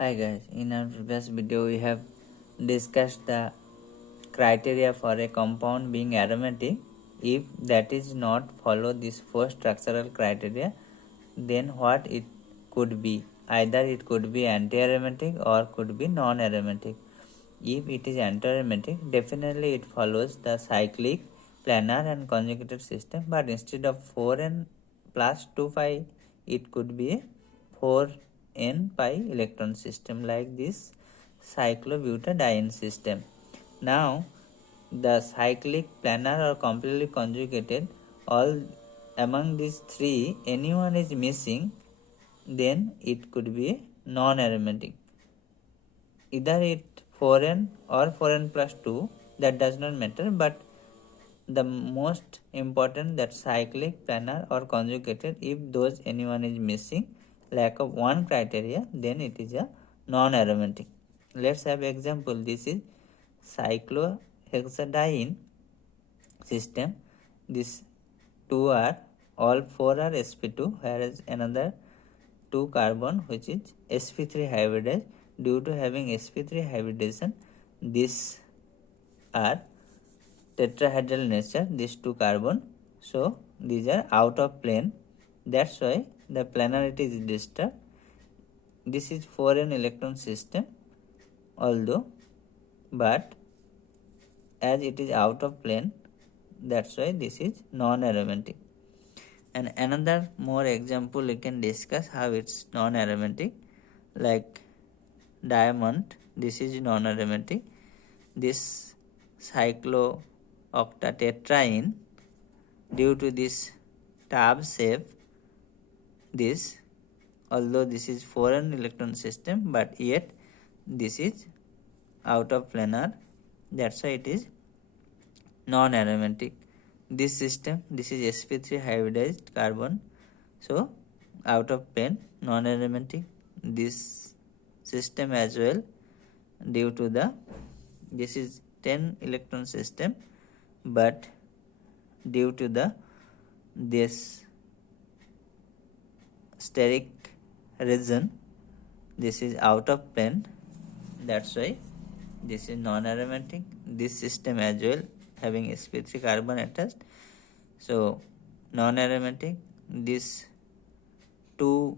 Hi guys, in our previous video we have discussed the criteria for a compound being aromatic. If that is not follow these four structural criteria, then what it could be? Either it could be anti-aromatic or could be non-aromatic. If it is anti-aromatic, definitely it follows the cyclic, planar and conjugated system, but instead of 4n plus 2 pi, it could be a 4n pi electron system like this cyclobutadiene system. Now, the cyclic, planar or completely conjugated, all among these three, anyone is missing, then it could be non-aromatic. Either it 4n or 4n plus 2, that does not matter, but the most important that cyclic, planar or conjugated, if those anyone is missing, lack of one criteria, then it is a non-aromatic. Let's have example. This is cyclohexadiene system. These two are, all four are sp2, whereas another 2 carbon which is sp3 hybridized. Due to having sp3 hybridization, these are tetrahedral nature, these two carbon, so these are out of plane, that's why the planarity is disturbed. This is 4n electron system, although, but as it is out of plane, that's why this is non-aromatic. And another more example we can discuss how it's non-aromatic, like diamond. This is non-aromatic. This cyclooctatetraene, due to this tab shape, this, although this is 4n electron system, but yet this is out of planar, that's why it is non-aromatic. This system, this is sp3 hybridized carbon, so out of plane, non-aromatic. This system as well, due to the, this is 10 electron system, but due to the this steric region, this is out of plane, that's why this is non-aromatic. This system as well having sp3 carbon attached, so non-aromatic. This two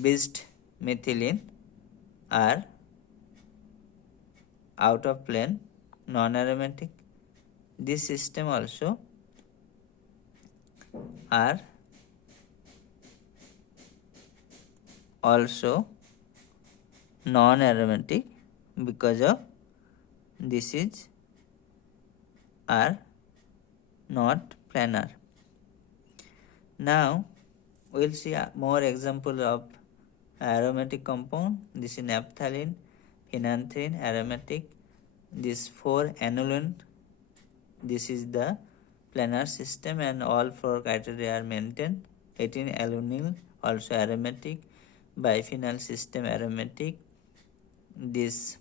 bis methylene are out of plane, non-aromatic. This system also are also non-aromatic because of this is are not planar. Now we'll see more example of aromatic compound. This is naphthalene, phenanthrene, aromatic. This 4 aniline, this is the planar system and all 4 criteria are maintained. 18 alunyl also aromatic. Biphenyl system aromatic. This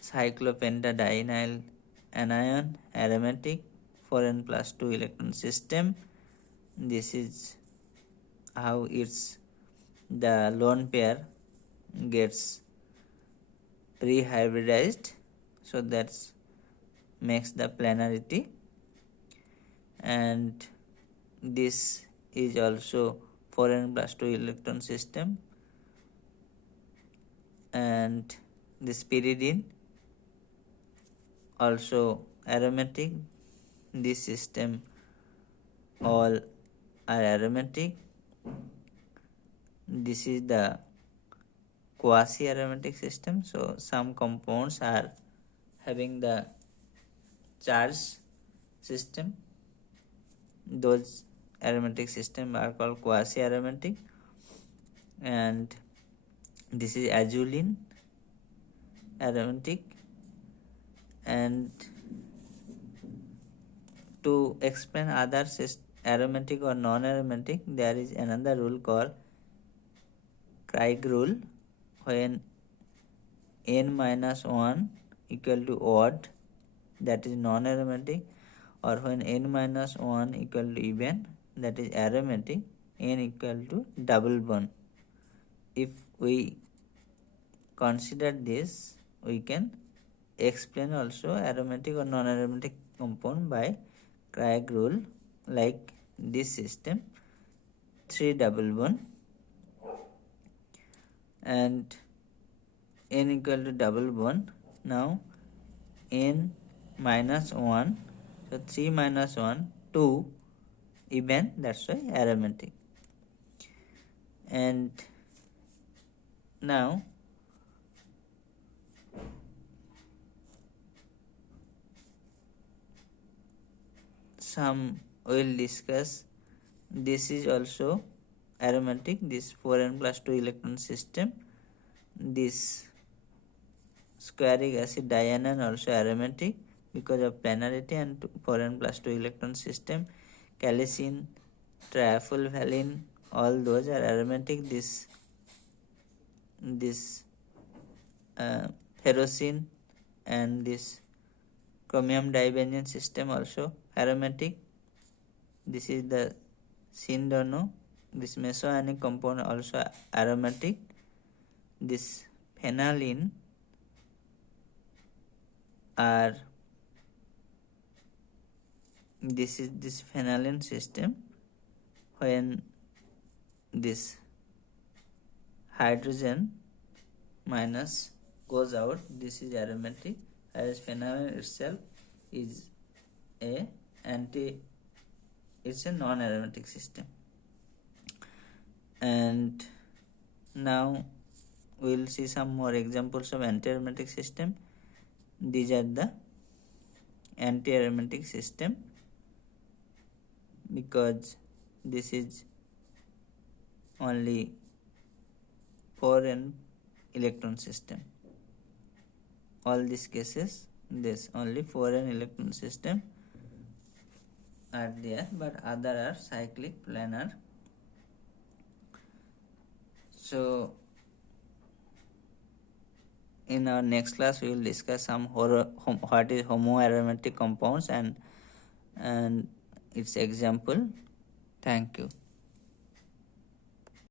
cyclopentadienyl anion aromatic, 4n plus 2 electron system. This is how it's the lone pair gets rehybridized, so that's makes the planarity. And this is also 4n plus 2 electron system. And this pyridine also aromatic. This system all are aromatic. This is the quasi-aromatic system, so some compounds are having the charge system, those aromatic system are called quasi-aromatic. And this is azulene aromatic. And to explain other aromatic or non-aromatic, there is another rule called Craig rule, when n minus 1 equal to odd, that is non-aromatic, or when n minus 1 equal to even, that is aromatic. n equal to double bond. If we consider this, we can explain also aromatic or non-aromatic compound by Craig rule, like this system: 3 double bond and n equal to double bond. Now n minus 1, so 3 minus 1, 2 even, that's why aromatic. And now some will discuss this is also aromatic, this 4n plus 2 electron system. This squaric acid dianion also aromatic because of planarity and 4n plus 2 electron system. Calicine, triethylvaline, all those are aromatic. This ferrocene and this chromium dibenzene system also aromatic. This is the syndono. This mesoionic compound also aromatic. This phenylene are, this is this phenylene system. When this hydrogen minus goes out, this is aromatic, whereas phenylene itself is it's a non-aromatic system. And now we will see some more examples of anti-aromatic system. These are the anti-aromatic system, because this is only 4n electron system. All these cases, this only 4n electron system are there, but other are cyclic, planar. So in our next class we will discuss some what is homoaromatic compounds and its example. Thank you.